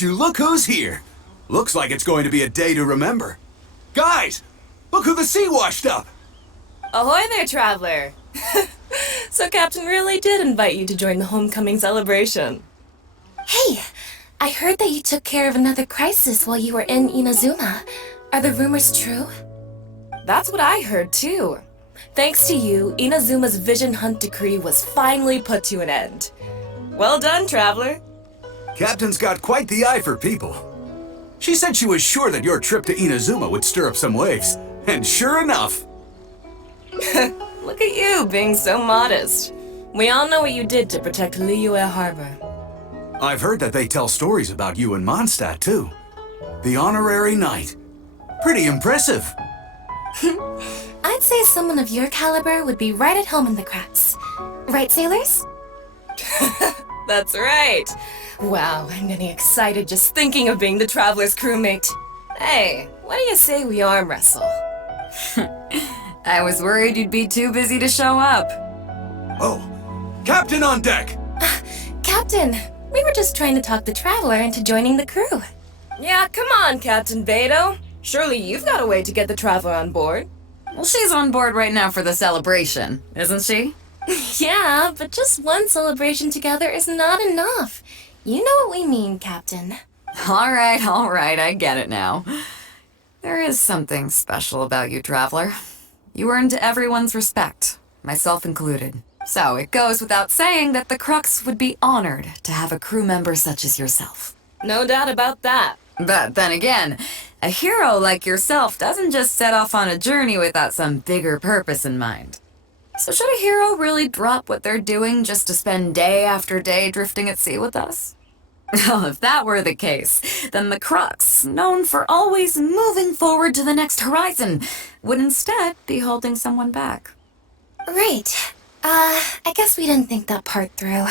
You look who's here. Looks like it's going to be a day to remember. Guys, look who the sea washed up. Ahoy there, traveler. So Captain really did invite you to join the homecoming celebration. Hey, I heard that you took care of another crisis while you were in Inazuma. Are the rumors true? That's what I heard too. Thanks to you, Inazuma's Vision Hunt decree was finally put to an end. Well done, traveler. Captain's got quite the eye for people. She said she was sure that your trip to Inazuma would stir up some waves. And sure enough. Look at you, being so modest. We all know what you did to protect Liyue Harbor. I've heard that they tell stories about you in Mondstadt, too. The honorary knight. Pretty impressive. I'd say someone of your caliber would be right at home in the Crux. Right, sailors? That's right. Wow, I'm getting excited just thinking of being the Traveler's crewmate. Hey, what do you say we arm wrestle? I was worried you'd be too busy to show up. Oh, Captain on deck! Captain, we were just trying to talk the Traveler into joining the crew. Yeah, come on, Captain Beidou. Surely you've got a way to get the Traveler on board. Well, she's on board right now for the celebration, isn't she? Yeah, but just one celebration together is not enough. You know what we mean, Captain. All right, I get it now. There is something special about you, Traveler. You earned everyone's respect, myself included. So it goes without saying that the Crux would be honored to have a crew member such as yourself. No doubt about that. But then again, a hero like yourself doesn't just set off on a journey without some bigger purpose in mind. So should a hero really drop what they're doing just to spend day after day drifting at sea with us? Well, if that were the case, then the Crux, known for always moving forward to the next horizon, would instead be holding someone back. Right. I guess we didn't think that part through.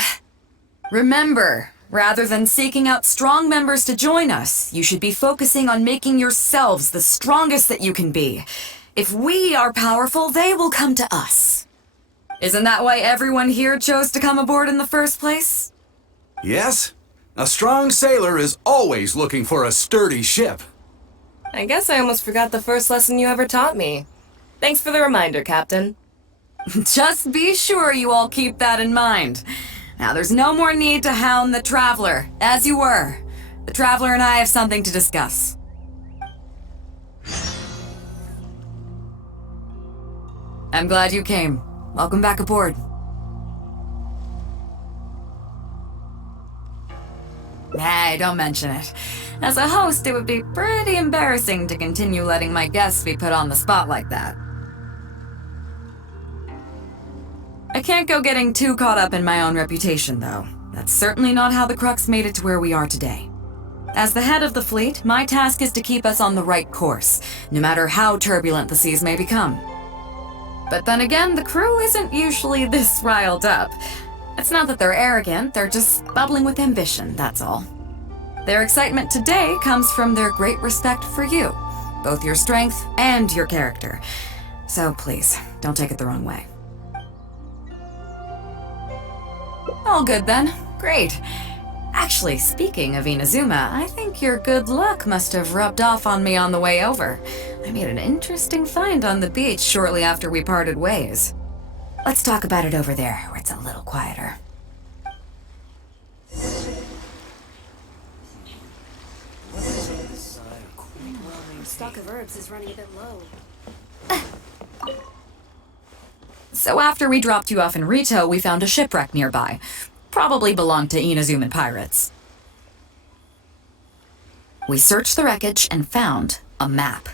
Remember, rather than seeking out strong members to join us, you should be focusing on making yourselves the strongest that you can be. If we are powerful, they will come to us. Isn't that why everyone here chose to come aboard in the first place? Yes? A strong sailor is always looking for a sturdy ship. I guess I almost forgot the first lesson you ever taught me. Thanks for the reminder, Captain. Just be sure you all keep that in mind. Now, there's no more need to hound the Traveler, as you were. The Traveler and I have something to discuss. I'm glad you came. Welcome back aboard. Hey, don't mention it. As a host, it would be pretty embarrassing to continue letting my guests be put on the spot like that. I can't go getting too caught up in my own reputation, though. That's certainly not how the Crux made it to where we are today. As the head of the fleet, my task is to keep us on the right course, no matter how turbulent the seas may become. But then again, the crew isn't usually this riled up. It's not that they're arrogant, they're just bubbling with ambition, that's all. Their excitement today comes from their great respect for you, both your strength and your character. So please, don't take it the wrong way. All good then. Great. Actually, speaking of Inazuma, I think your good luck must have rubbed off on me on the way over. I made an interesting find on the beach shortly after we parted ways. Let's talk about it over there, where it's a little quieter. Stock of herbs is running a bit low. So after we dropped you off in Rito, we found a shipwreck nearby. Probably belonged to Inazuman pirates. We searched the wreckage and found a map.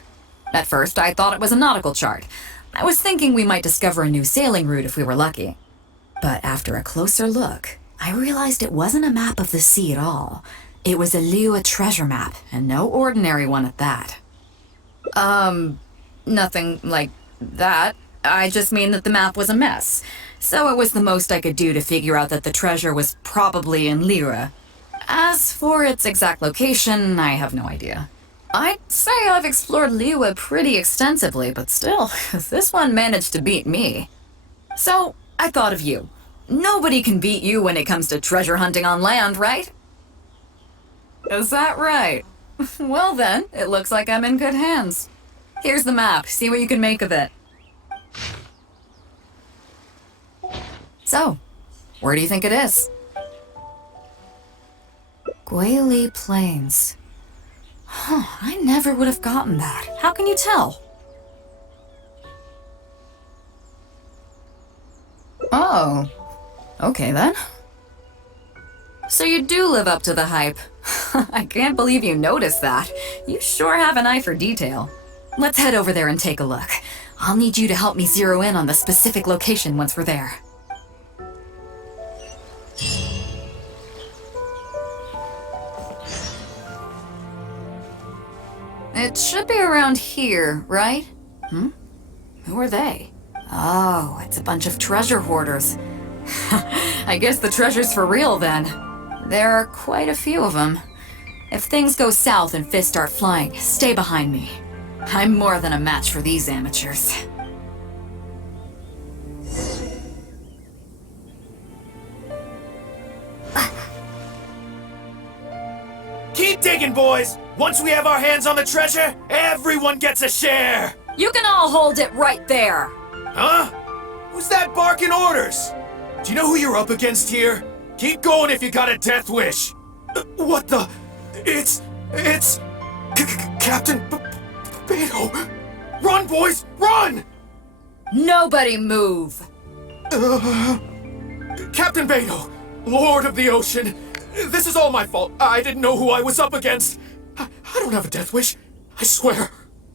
At first, I thought it was a nautical chart. I was thinking we might discover a new sailing route if we were lucky. But after a closer look, I realized it wasn't a map of the sea at all. It was a Liyue treasure map, and no ordinary one at that. Nothing like that. I just mean that the map was a mess. So it was the most I could do to figure out that the treasure was probably in Liyue. As for its exact location, I have no idea. I'd say I've explored Liyue pretty extensively, but still, this one managed to beat me. So, I thought of you. Nobody can beat you when it comes to treasure hunting on land, right? Is that right? Well then, it looks like I'm in good hands. Here's the map. See what you can make of it. So, where do you think it is? Guili Plains. Huh, I never would have gotten that. How can you tell? Oh, okay then. So you do live up to the hype. I can't believe you noticed that. You sure have an eye for detail. Let's head over there and take a look. I'll need you to help me zero in on the specific location once we're there. It should be around here, right? Who are they? Oh, it's a bunch of treasure hoarders. I guess the treasure's for real then. There are quite a few of them. If things go south and fists start flying, stay behind me. I'm more than a match for these amateurs. Keep digging, boys! Once we have our hands on the treasure, everyone gets a share! You can all hold it right there! Huh? Who's that barking orders? Do you know who you're up against here? Keep going if you got a death wish! What the? It's... Captain Beidou! Run, boys! Run! Nobody move! Captain Beidou, Lord of the Ocean, this is all my fault. I didn't know who I was up against. I don't have a death wish. I swear.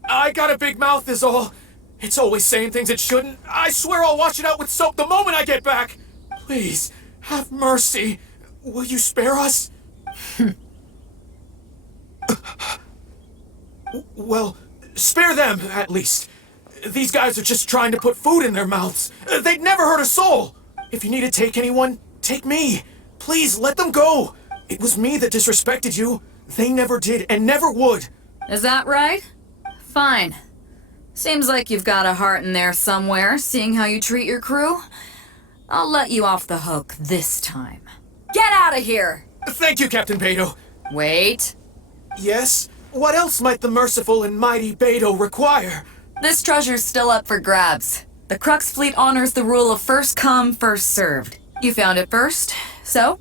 I got a big mouth is all. It's always saying things it shouldn't. I swear I'll wash it out with soap the moment I get back. Please, have mercy. Will you spare us? Well, spare them, at least. These guys are just trying to put food in their mouths. They'd never hurt a soul. If you need to take anyone, take me. Please, let them go. It was me that disrespected you. They never did and never would. Is that right? Fine. Seems like you've got a heart in there somewhere, seeing how you treat your crew. I'll let you off the hook this time. Get out of here! Thank you, Captain Beidou. Wait. Yes? What else might the merciful and mighty Beidou require? This treasure's still up for grabs. The Crux fleet honors the rule of first come, first served. You found it first, so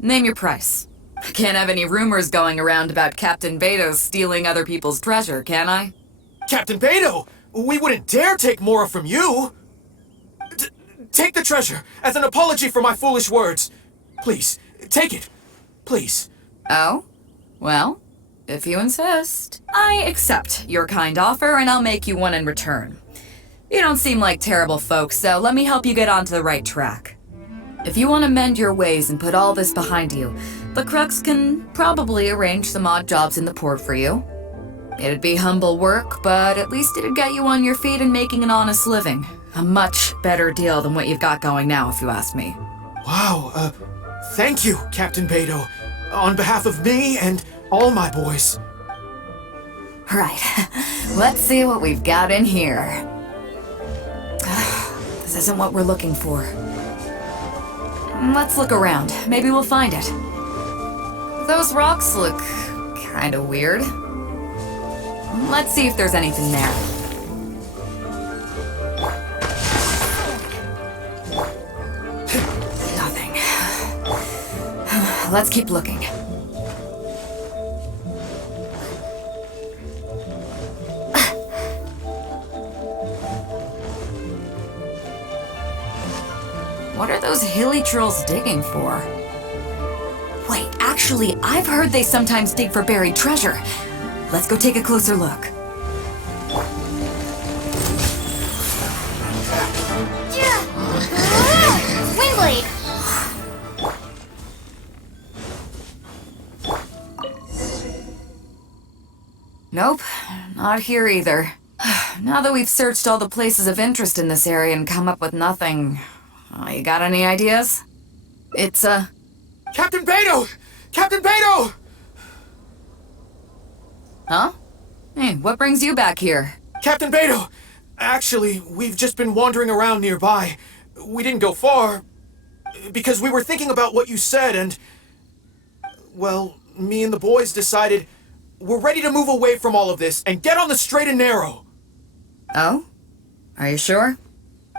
name your price. I can't have any rumors going around about Captain Beidou stealing other people's treasure, can I? Captain Beidou, we wouldn't dare take more from you. Take the treasure as an apology for my foolish words. Please, take it. Please. Oh? Well, if you insist. I accept your kind offer, and I'll make you one in return. You don't seem like terrible folks, so let me help you get onto the right track. If you want to mend your ways and put all this behind you, the Crux can probably arrange some odd jobs in the port for you. It'd be humble work, but at least it'd get you on your feet and making an honest living. A much better deal than what you've got going now, if you ask me. Wow, thank you, Captain Beidou. On behalf of me and all my boys. Right, let's see what we've got in here. This isn't what we're looking for. Let's look around. Maybe we'll find it. Those rocks look kinda weird. Let's see if there's anything there. Nothing. Let's keep looking. What are those hilly trolls digging for? Wait, actually, I've heard they sometimes dig for buried treasure. Let's go take a closer look. Windblade! Nope, not here either. Now that we've searched all the places of interest in this area and come up with nothing, you got any ideas? It's, Captain Beidou! Captain Beidou! Huh? Hey, what brings you back here? Captain Beidou! Actually, we've just been wandering around nearby. We didn't go far, because we were thinking about what you said and... well, me and the boys decided we're ready to move away from all of this and get on the straight and narrow. Oh? Are you sure?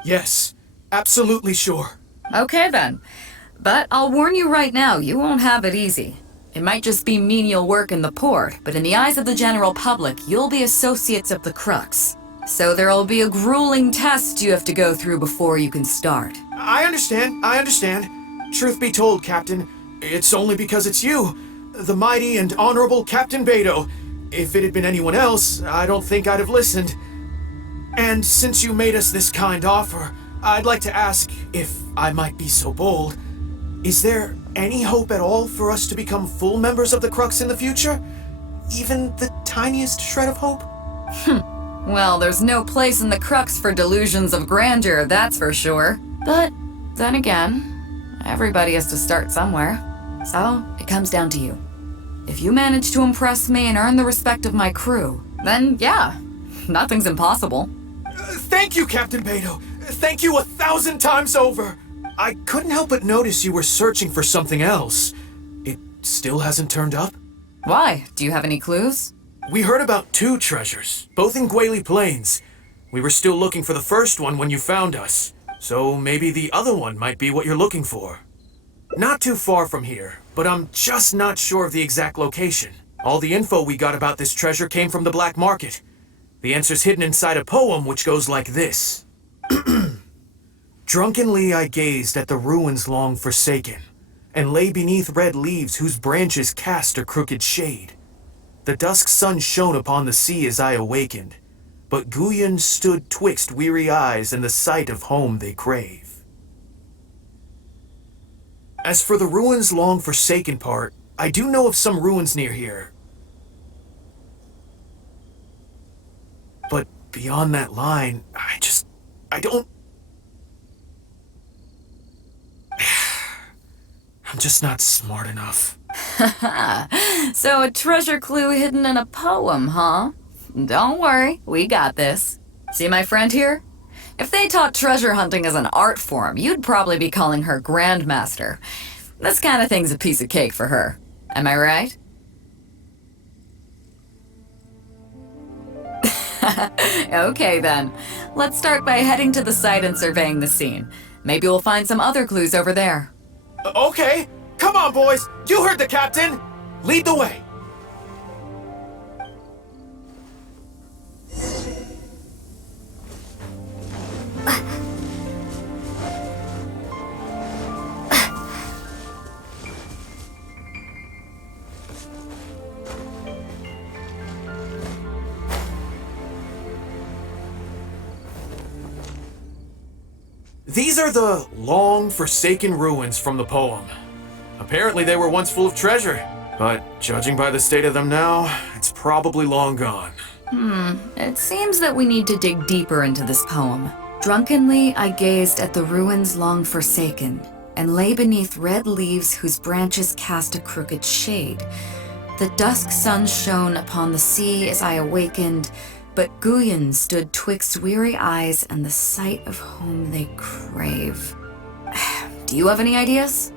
Yes, absolutely sure. Okay then. But I'll warn you right now, you won't have it easy. It might just be menial work in the port, but in the eyes of the general public, you'll be associates of the Crux. So there'll be a grueling test you have to go through before you can start. I understand. Truth be told, Captain, it's only because it's you, the mighty and honorable Captain Beidou. If it had been anyone else, I don't think I'd have listened. And since you made us this kind offer, I'd like to ask, if I might be so bold, is there any hope at all for us to become full members of the Crux in the future? Even the tiniest shred of hope? Well, there's no place in the Crux for delusions of grandeur, that's for sure. But then again, everybody has to start somewhere. So, it comes down to you. If you manage to impress me and earn the respect of my crew, then yeah, nothing's impossible. Thank you, Captain Beidou. Thank you 1,000 times over. I couldn't help but notice you were searching for something else. It still hasn't turned up? Why? Do you have any clues? We heard about 2 treasures, both in Guili Plains. We were still looking for the first one when you found us. So maybe the other one might be what you're looking for. Not too far from here, but I'm just not sure of the exact location. All the info we got about this treasure came from the black market. The answer's hidden inside a poem which goes like this. Drunkenly I gazed at the ruins long forsaken, and lay beneath red leaves whose branches cast a crooked shade. The dusk sun shone upon the sea as I awakened, but Guyun stood twixt weary eyes and the sight of home they crave. As for the ruins long forsaken part, I do know of some ruins near here. But beyond that line, I don't... I'm just not smart enough. So a treasure clue hidden in a poem, huh? Don't worry, we got this. See my friend here? If they taught treasure hunting as an art form, you'd probably be calling her Grandmaster. This kind of thing's a piece of cake for her. Am I right? Okay then. Let's start by heading to the site and surveying the scene. Maybe we'll find some other clues over there. Okay, come on boys, you heard the captain. Lead the way. These are the long forsaken ruins from the poem. Apparently they were once full of treasure, but judging by the state of them now, it's probably long gone. It seems that we need to dig deeper into this poem. Drunkenly I gazed at the ruins long forsaken, and lay beneath red leaves whose branches cast a crooked shade. The dusk sun shone upon the sea as I awakened, but Guyun stood twixt weary eyes and the sight of home they crave. Do you have any ideas?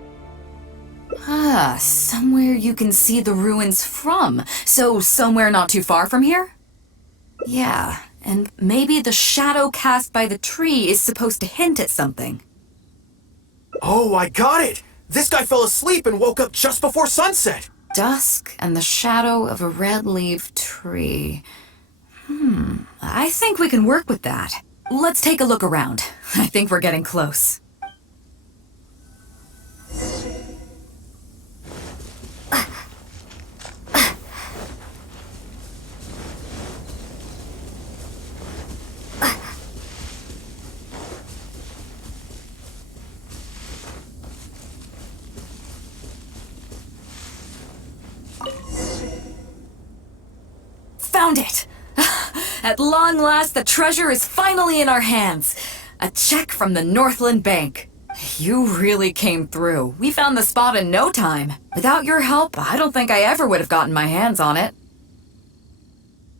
Somewhere you can see the ruins from. So somewhere not too far from here? Yeah, and maybe the shadow cast by the tree is supposed to hint at something. Oh, I got it! This guy fell asleep and woke up just before sunset! Dusk and the shadow of a red-leaved tree. I think we can work with that. Let's take a look around. I think we're getting close. Found it! At long last, the treasure is finally in our hands. A check from the Northland Bank. You really came through. We found the spot in no time. Without your help, I don't think I ever would have gotten my hands on it.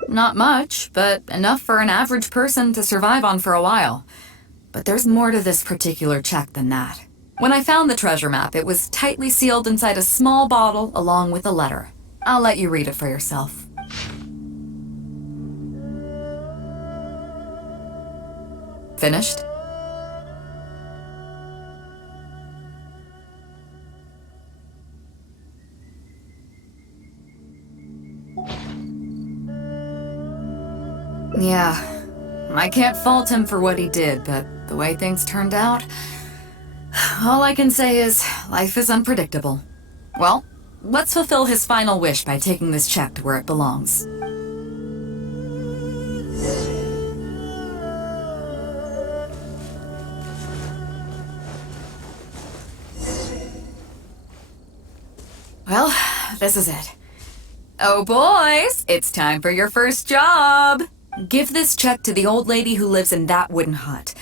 Not much, but enough for an average person to survive on for a while. But there's more to this particular check than that. When I found the treasure map, it was tightly sealed inside a small bottle along with a letter. I'll let you read it for yourself. Finished? Yeah, I can't fault him for what he did, but the way things turned out, all I can say is life is unpredictable. Well, let's fulfill his final wish by taking this check to where it belongs. Well, this is it. Oh boys, it's time for your first job! Give this check to the old lady who lives in that wooden hut.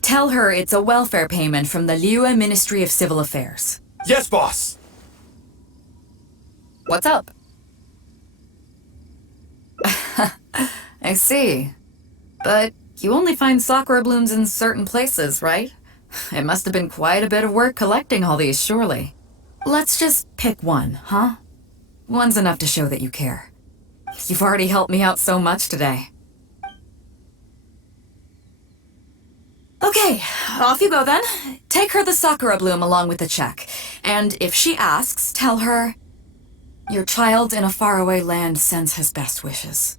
Tell her it's a welfare payment from the Liyue Ministry of Civil Affairs. Yes, boss! What's up? I see. But you only find sakura blooms in certain places, right? It must have been quite a bit of work collecting all these, surely. Let's just pick one, huh? One's enough to show that you care. You've already helped me out so much today. Okay, off you go then. Take her the sakura bloom along with the check. And if she asks, tell her, your child in a faraway land sends his best wishes.